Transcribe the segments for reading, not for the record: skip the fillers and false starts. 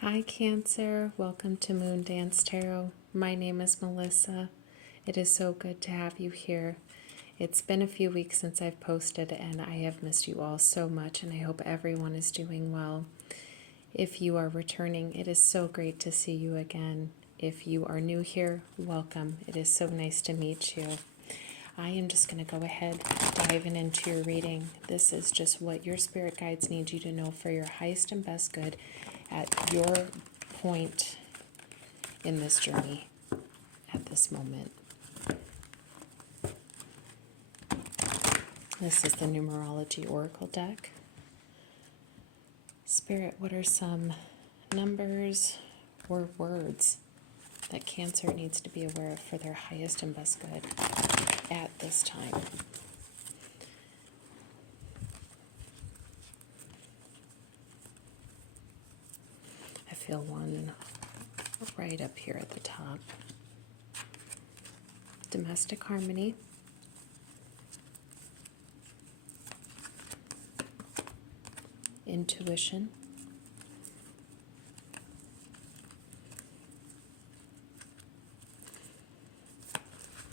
Hi Cancer, welcome to Moondance Tarot. My name is Melissa. It is so good to have you here. It's been a few weeks since I've posted and I have missed you all so much, and I hope everyone is doing well. If you are returning, it is so great to see you again. If you are new here, welcome. It is so nice to meet you. I am just going to go ahead, diving into your reading. This is just what your spirit guides need you to know for your highest and best good at your point in this journey at this moment. This is the numerology oracle deck. Spirit, what are some numbers or words that Cancer needs to be aware of for their highest and best good at this time? I feel one right up here at the top. Domestic harmony. Intuition.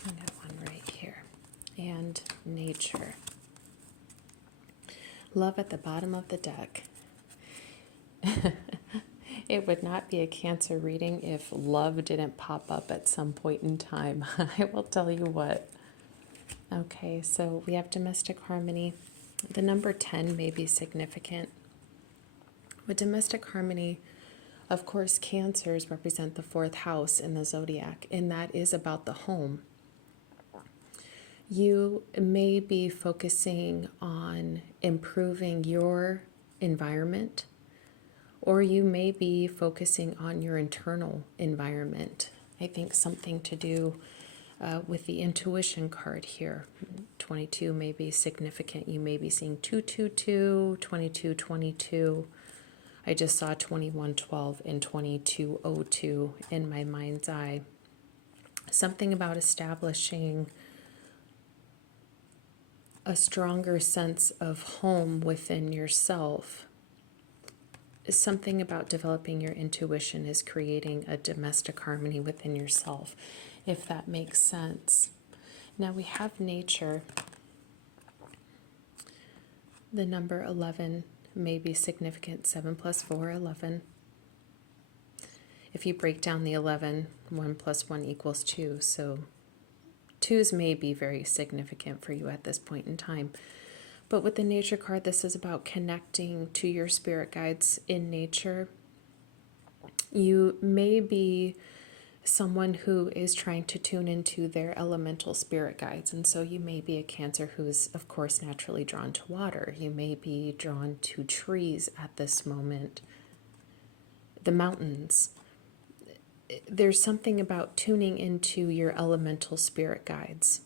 I got one right here. And nature. Love at the bottom of the deck. It would not be a Cancer reading if love didn't pop up at some point in time. I will tell you what. Okay, so we have domestic harmony. The number 10 may be significant. With domestic harmony, of course, Cancers represent the fourth house in the zodiac, and that is about the home. You may be focusing on improving your environment, or you may be focusing on your internal environment. I think something to do with the intuition card here. 22 may be significant. You may be seeing 222, 2222. I just saw 2112 and 2202 in my mind's eye. Something about establishing a stronger sense of home within yourself. Something about developing your intuition is creating a domestic harmony within yourself, if that makes sense. Now we have nature. The number 11 may be significant. 7 plus 4, 11. If you break down the 11, 1 plus 1 equals 2. So 2s may be very significant for you at this point in time. But with the nature card, this is about connecting to your spirit guides in nature. You may be someone who is trying to tune into their elemental spirit guides. And so you may be a Cancer who's, of course, naturally drawn to water. You may be drawn to trees at this moment, the mountains. There's something about tuning into your elemental spirit guides.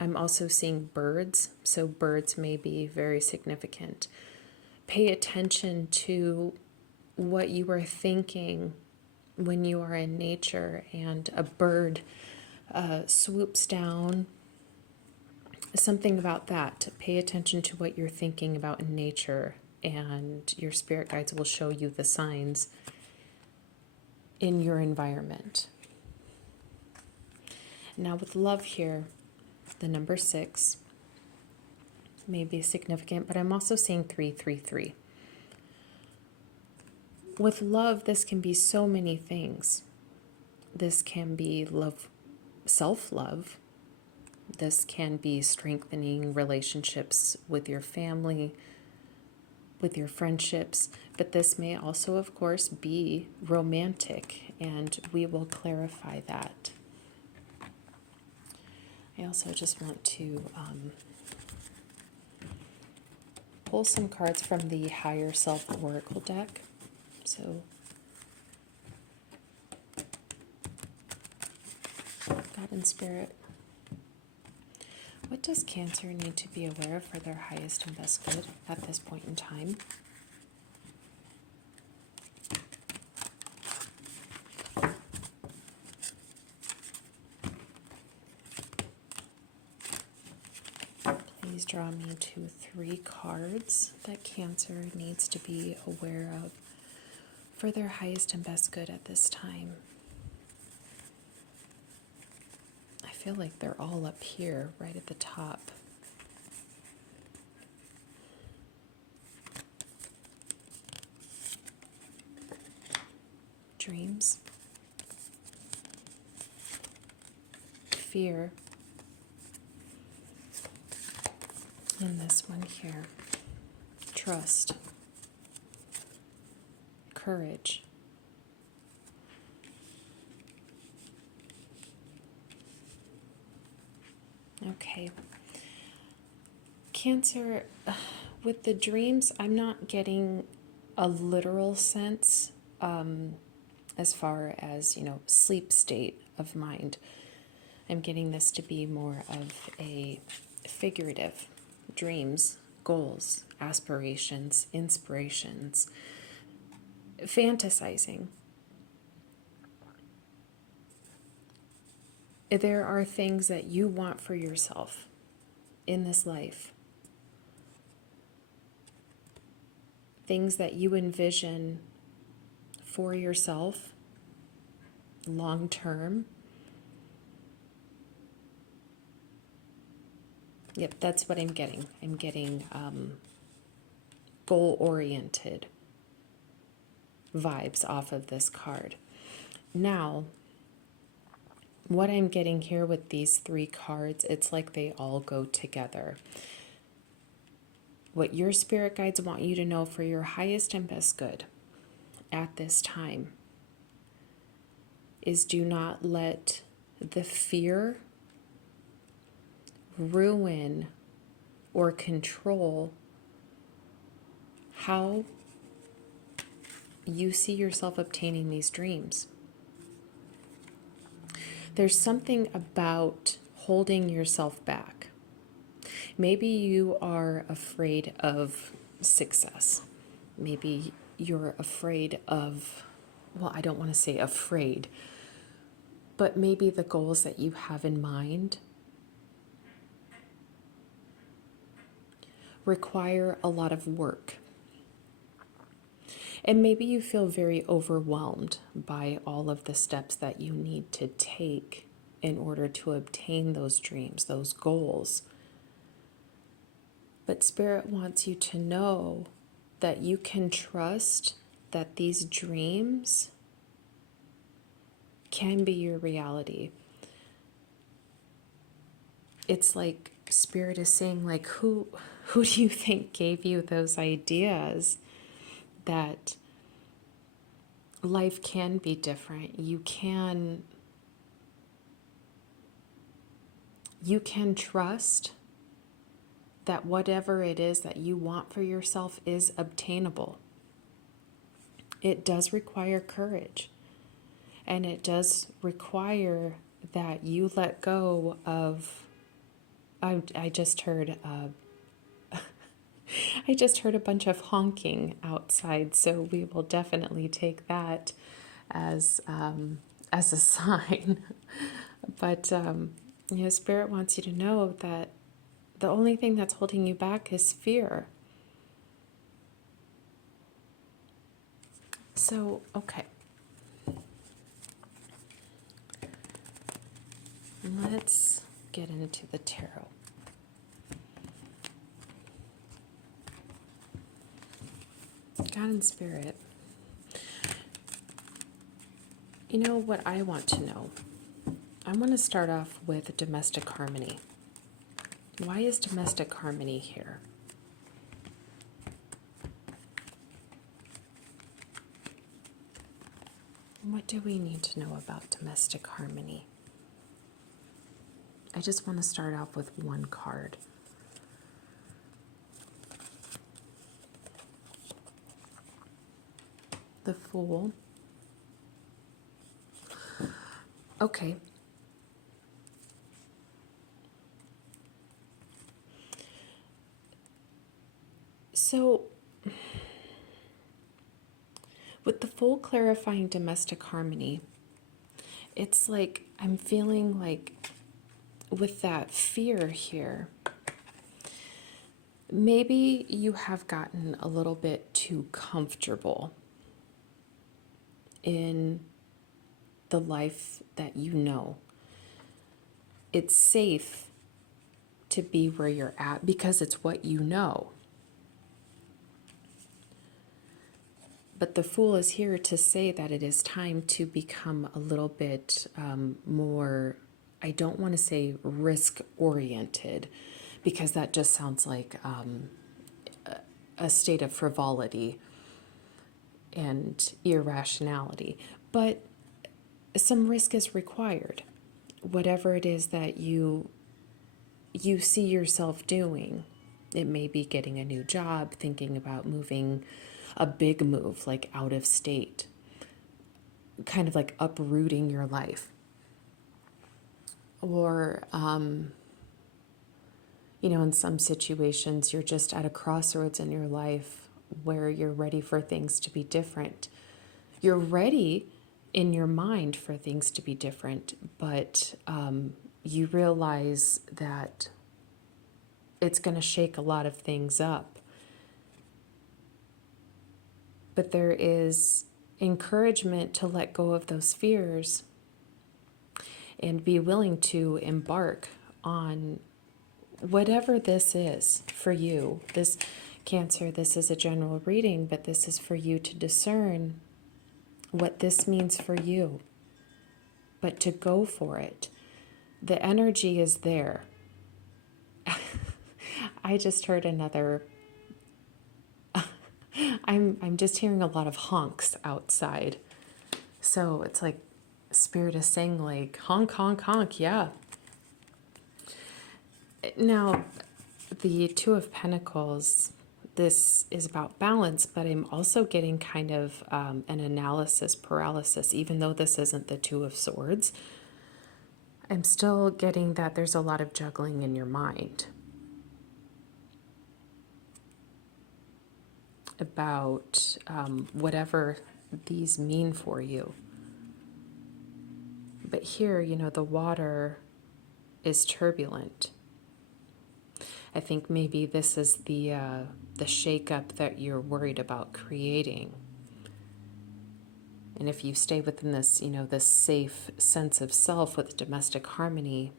I'm also seeing birds, so birds may be very significant. Pay attention to what you are thinking when you are in nature and a bird swoops down. Something about that. Pay attention to what you're thinking about in nature, and your spirit guides will show you the signs in your environment. Now with love here, the number 6 may be significant, but I'm also seeing 333. With love, this can be so many things. This can be love, self-love. This can be strengthening relationships with your family, with your friendships, but this may also, of course, be romantic, and we will clarify that. I also just want to pull some cards from the Higher Self Oracle deck. So, God and Spirit, what does Cancer need to be aware of for their highest and best good at this point in time? Please draw me to 3 cards that Cancer needs to be aware of for their highest and best good at this time. I feel like they're all up here, right at the top. Dreams, fear, and this one here, trust, courage. Okay. Cancer, with the dreams, I'm not getting a literal sense as far as, sleep state of mind. I'm getting this to be more of a figurative dreams, goals, aspirations, inspirations, fantasizing. There are things that you want for yourself in this life, things that you envision for yourself long term. Yep, that's what I'm getting. I'm getting goal-oriented vibes off of this card. Now, what I'm getting here with these three cards, it's like they all go together. What your spirit guides want you to know for your highest and best good at this time is do not let the fear ruin or control how you see yourself obtaining these dreams. There's something about holding yourself back. Maybe you are afraid of success. Maybe you're afraid of, well, I don't want to say afraid, but maybe the goals that you have in mind require a lot of work. And maybe you feel very overwhelmed by all of the steps that you need to take in order to obtain those dreams, those goals. But Spirit wants you to know that you can trust that these dreams can be your reality. It's like Spirit is saying, like, who do you think gave you those ideas that life can be different? You can trust that whatever it is that you want for yourself is obtainable. It does require courage, and it does require that you let go of, I just heard I just heard a bunch of honking outside, so we will definitely take that as a sign. But Spirit wants you to know that the only thing that's holding you back is fear. So, okay. Let's get into the tarot. God and Spirit, you know what I want to know? I want to start off with domestic harmony. Why is domestic harmony here? What do we need to know about domestic harmony? I just want to start off with one card. The Fool. Okay. So, with the Fool clarifying domestic harmony, it's like I'm feeling like with that fear here, maybe you have gotten a little bit too comfortable in the life that you know. It's safe to be where you're at because it's what you know. But the Fool is here to say that it is time to become a little bit more, I don't want to say risk oriented, because that just sounds like a state of frivolity and irrationality. But some risk is required. Whatever it is that you see yourself doing, it may be getting a new job, thinking about moving, a big move like out of state, kind of like uprooting your life. Or, in some situations, you're just at a crossroads in your life where you're ready for things to be different. You're ready in your mind for things to be different, but you realize that it's going to shake a lot of things up. But there is encouragement to let go of those fears and be willing to embark on whatever this is for you. This Cancer, this is a general reading, but this is for you to discern what this means for you. But to go for it. The energy is there. I just heard another. I'm just hearing a lot of honks outside. So it's like Spirit is saying, like, honk, honk, honk, yeah. Now, the Two of Pentacles, this is about balance, but I'm also getting kind of an analysis paralysis, even though this isn't the Two of Swords. I'm still getting that there's a lot of juggling in your mind about whatever these mean for you. But here, the water is turbulent. I think maybe this is the shakeup that you're worried about creating. And if you stay within this, this safe sense of self with domestic harmony,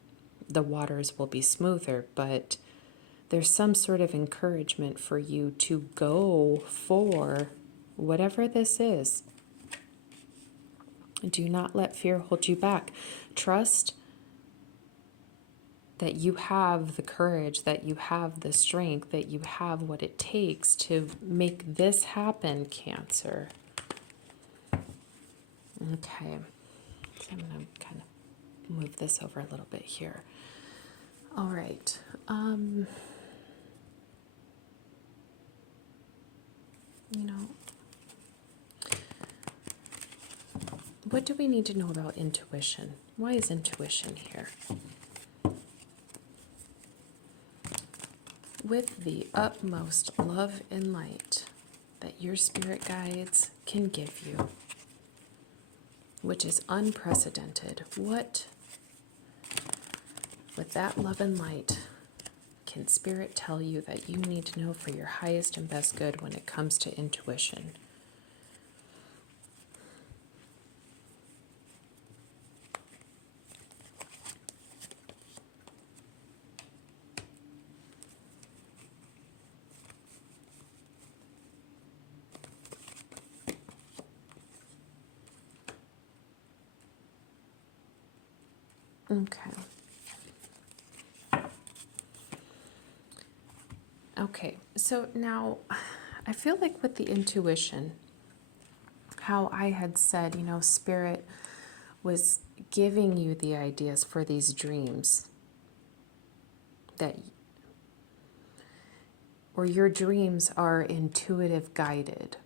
the waters will be smoother. But there's some sort of encouragement for you to go for whatever this is. Do not let fear hold you back. Trust that you have the courage, that you have the strength, that you have what it takes to make this happen, Cancer. Okay, so I'm going to kind of move this over a little bit here. All right. What do we need to know about intuition? Why is intuition here? With the utmost love and light that your spirit guides can give you, which is unprecedented, what, with that love and light, can Spirit tell you that you need to know for your highest and best good when it comes to intuition? Okay. Okay, so now I feel like with the intuition, how I had said, Spirit was giving you the ideas for these dreams or your dreams are intuitive guided.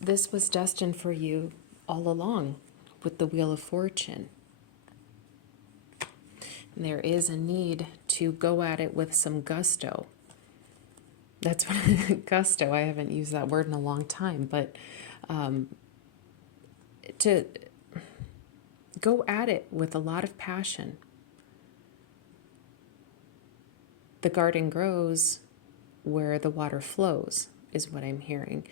This was destined for you all along with the Wheel of Fortune. And there is a need to go at it with some gusto. That's what gusto, I haven't used that word in a long time, but to go at it with a lot of passion. The garden grows where the water flows. is what I'm hearing.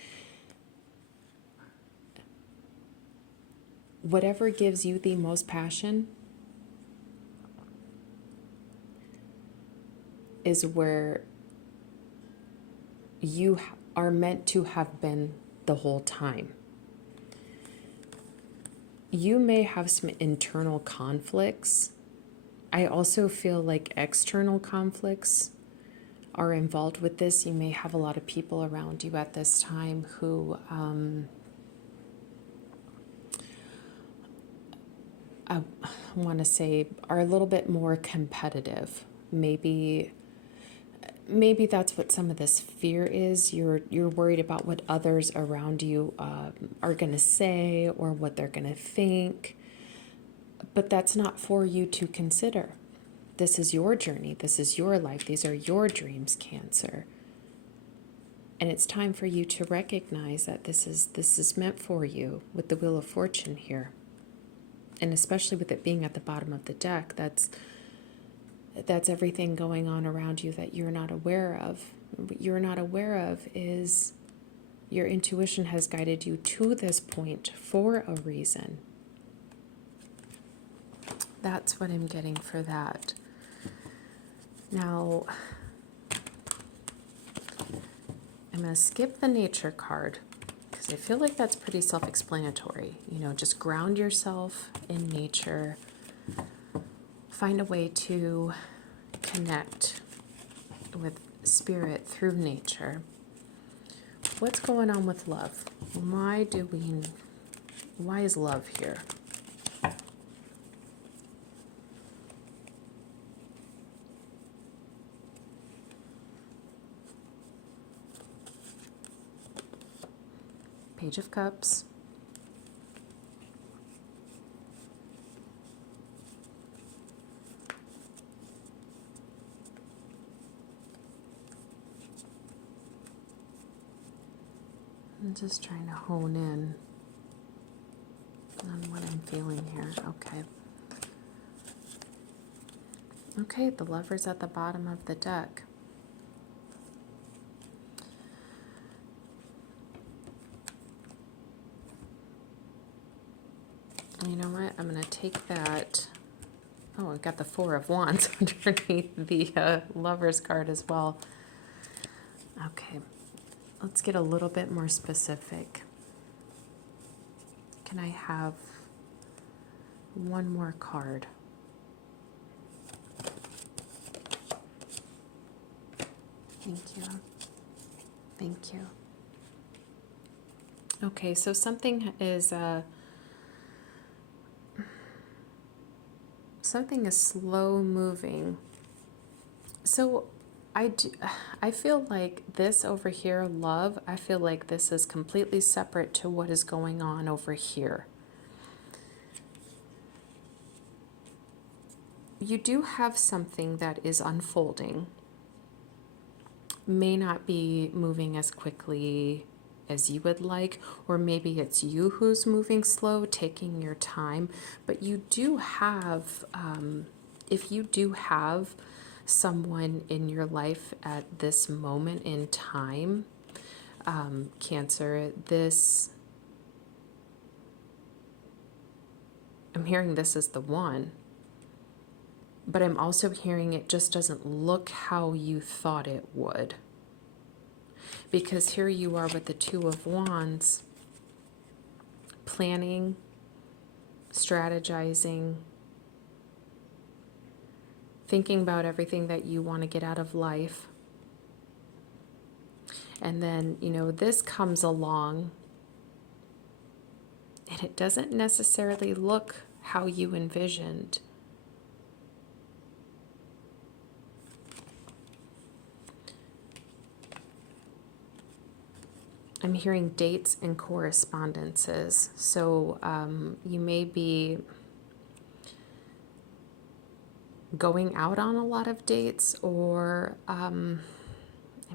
Whatever gives you the most passion is where you are meant to have been the whole time. You may have some internal conflicts. I also feel like external conflicts are involved with this. You may have a lot of people around you at this time who I want to say are a little bit more competitive. Maybe that's what some of this fear is. You're worried about what others around you are going to say or what they're going to think. But that's not for you to consider. This is your journey. This is your life. These are your dreams, Cancer. And it's time for you to recognize that this is meant for you with the Wheel of Fortune here. And especially with it being at the bottom of the deck, that's everything going on around you that you're not aware of. What you're not aware of is your intuition has guided you to this point for a reason. That's what I'm getting for that. Now, I'm going to skip the nature card because I feel like that's pretty self-explanatory. You know, just ground yourself in nature. Find a way to connect with spirit through nature. What's going on with love? Why is love here? Page of Cups. I'm just trying to hone in on what I'm feeling here. Okay. Okay, the Lover's at the bottom of the deck. And you know what? I'm going to take that. Oh, I got the Four of Wands underneath the Lover's card as well. Okay. Let's get a little bit more specific. Can I have one more card? Thank you. Thank you. Okay, so something is slow moving. So I feel like this over here, love, I feel like this is completely separate to what is going on over here. You do have something that is unfolding. May not be moving as quickly as you would like, or maybe it's you who's moving slow, taking your time, but you do have, if you do have someone in your life at this moment in time, Cancer, I'm hearing this is the one, but I'm also hearing it just doesn't look how you thought it would. Because here you are with the Two of Wands, planning, strategizing, thinking about everything that you want to get out of life. And then, you know, this comes along and it doesn't necessarily look how you envisioned. I'm hearing dates and correspondences. So you may be going out on a lot of dates, or I'm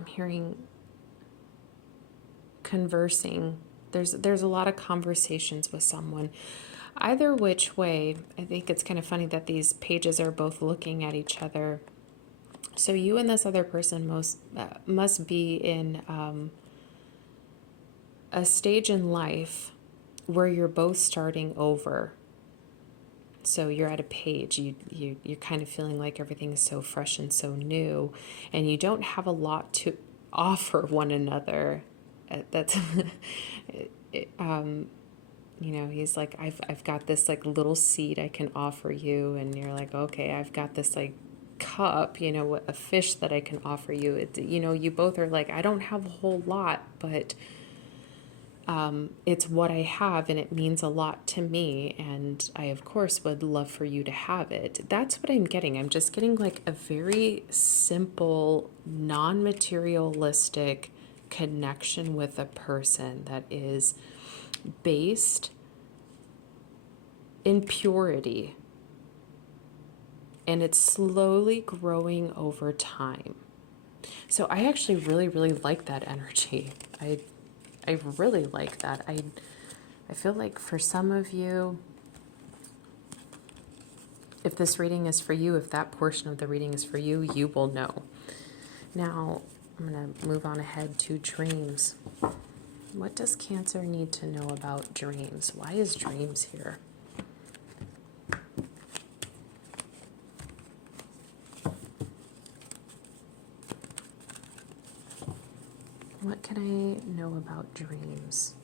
hearing conversing. There's a lot of conversations with someone. Either which way, I think it's kind of funny that these pages are both looking at each other. So you and this other person must be in a stage in life where you're both starting over. So you're at a page, you're kind of feeling like everything is so fresh and so new, and you don't have a lot to offer one another. That's, you know, he's like, I've got this like little seed I can offer you, and you're like, okay, I've got this like cup, you know, a fish that I can offer you. It, you know, you both are like, I don't have a whole lot, but it's what I have, and it means a lot to me, and I of course would love for you to have it. That's what I'm getting. I'm just getting like a very simple, non-materialistic connection with a person that is based in purity, and it's slowly growing over time. So I actually really, really like that energy. I really like that. I feel like for some of you, if this reading is for you, if that portion of the reading is for you, you will know. Now, I'm going to move on ahead to dreams. What does Cancer need to know about dreams? Why is dreams here? What can I know about dreams?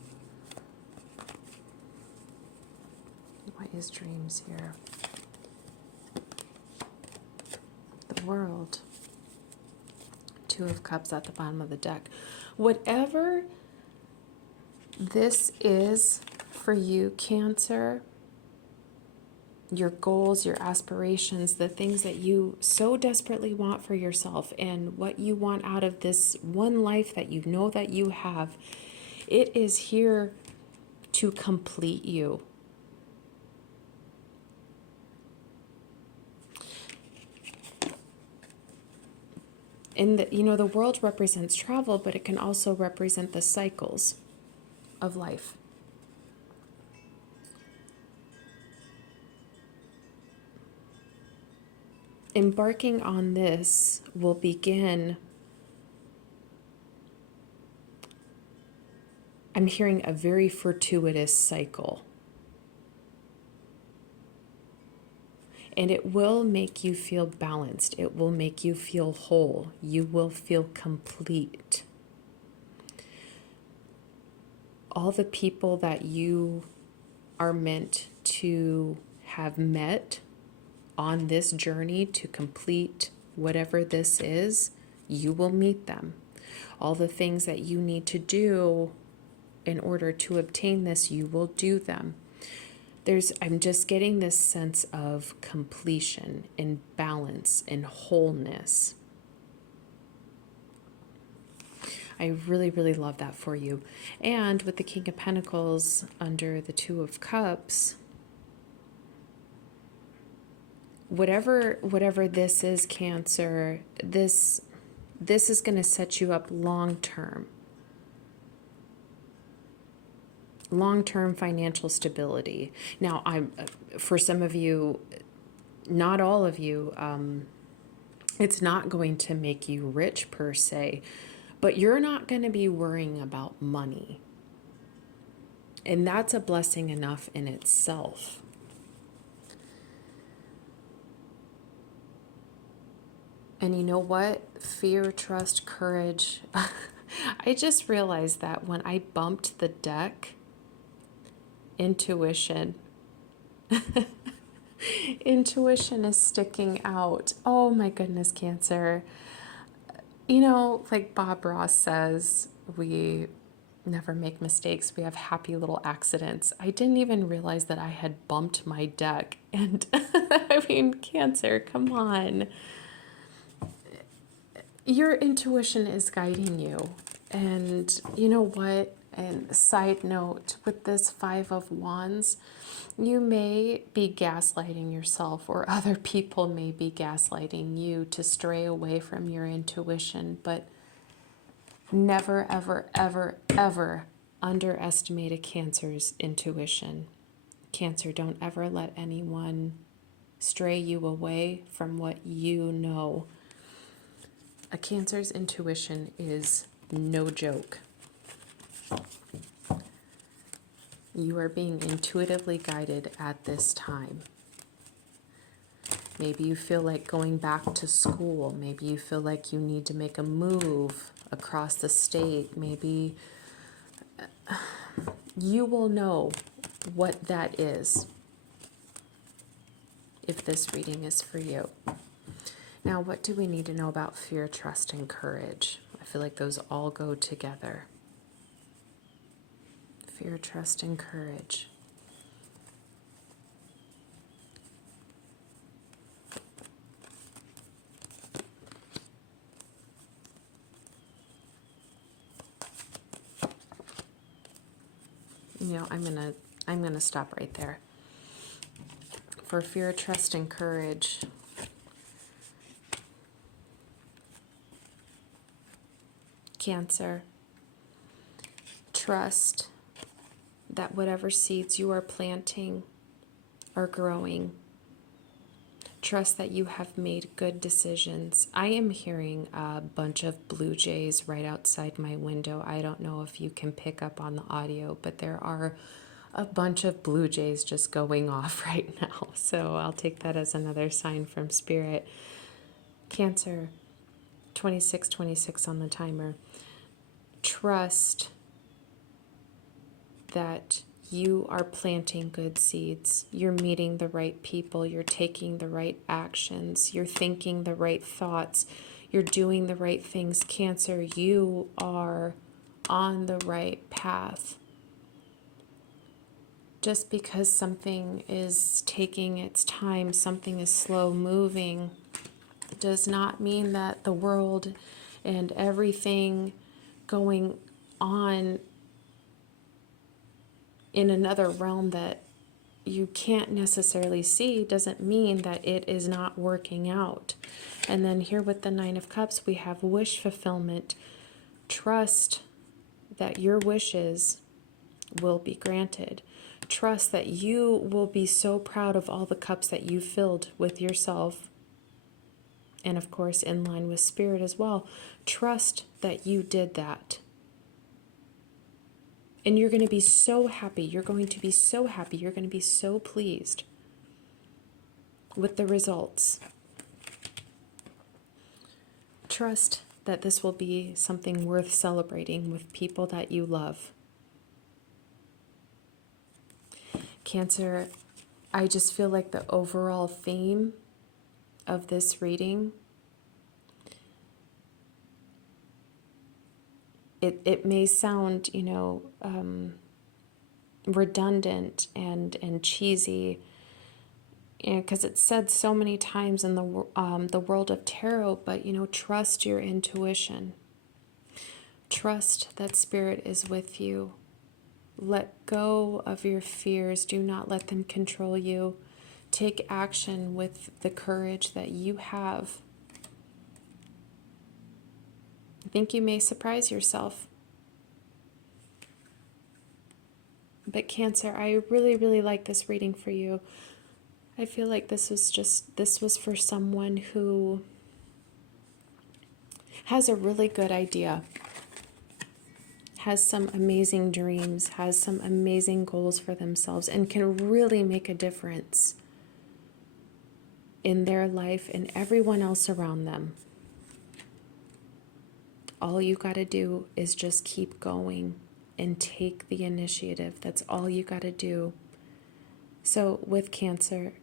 What is dreams here? The World. Two of Cups at the bottom of the deck. Whatever this is for you, Cancer, your goals, your aspirations, the things that you so desperately want for yourself, and what you want out of this one life that you know that you have, it is here to complete you. And the, you know, the world represents travel, but it can also represent the cycles of life. Embarking on this will begin, I'm hearing a very fortuitous cycle. And it will make you feel balanced. It will make you feel whole. You will feel complete. All the people that you are meant to have met on this journey to complete whatever this is, you will meet them. All the things that you need to in order to obtain this, you will do them. I'm just getting this sense of completion and balance and wholeness. I really, really love that for you. And with the King of Pentacles under the Two of Cups, whatever this is, Cancer, this is going to set you up long-term financial stability. Now, for some of you, not all of you, it's not going to make you rich per se, but you're not going to be worrying about money. And that's a blessing enough in itself. And you know what? Fear, trust, courage. I just realized that when I bumped the deck, intuition. Intuition is sticking out. Oh my goodness, Cancer. You know, like Bob Ross says, we never make mistakes. We have happy little accidents. I didn't even realize that I had bumped my deck. And I mean, Cancer, come on. Your intuition is guiding you. And you know what? And side note, with this Five of Wands, you may be gaslighting yourself, or other people may be gaslighting you to stray away from your intuition, but never, ever, ever, ever underestimate a Cancer's intuition. Cancer, don't ever let anyone stray you away from what you know. A Cancer's intuition is no joke. You are being intuitively guided at this time. Maybe you feel like going back to school. Maybe you feel like you need to make a move across the state. Maybe you will know what that is if this reading is for you. Now, what do we need to know about fear, trust, and courage? I feel like those all go together. Fear, trust, and courage. You know, I'm gonna stop right there. For fear, trust, and courage, Cancer, trust that whatever seeds you are planting are growing. Trust that you have made good decisions. I am hearing a bunch of blue jays right outside my window. I don't know if you can pick up on the audio, but there are a bunch of blue jays just going off right now. So I'll take that as another sign from Spirit. Cancer, 26:26 on the timer. Trust that you are planting good seeds. You're meeting the right people. You're taking the right actions. You're thinking the right thoughts. You're doing the right things. Cancer, you are on the right path. Just because something is taking its time, something is slow moving, does not mean that the world and everything going on in another realm that you can't necessarily see doesn't mean that it is not working out. And then here with the Nine of Cups, we have wish fulfillment. Trust that your wishes will be granted. Trust that you will be so proud of all the cups that you filled with yourself. And of course, in line with Spirit as well. Trust that you did that. And you're going to be so happy. You're going to be so happy. You're going to be so pleased with the results. Trust that this will be something worth celebrating with people that you love. Cancer, I just feel like the overall theme of this reading, it may sound, redundant and cheesy, because it's said so many times in the world of tarot, but, trust your intuition. Trust that Spirit is with you. Let go of your fears. Do not let them control you. Take action with the courage that you have. I think you may surprise yourself. But Cancer, I really, really like this reading for you. I feel like this was for someone who has a really good idea, has some amazing dreams, has some amazing goals for themselves, and can really make a difference in their life and everyone else around them. All you got to do is just keep going and take the initiative. That's all you got to do. So with Cancer,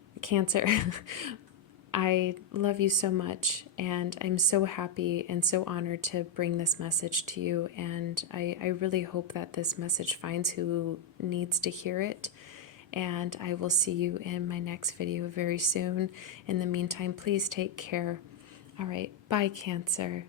I love you so much, and I'm so happy and so honored to bring this message to you, and I really hope that this message finds who needs to hear it, and I will see you in my next video very soon. In the meantime, please take care. All right, bye, Cancer.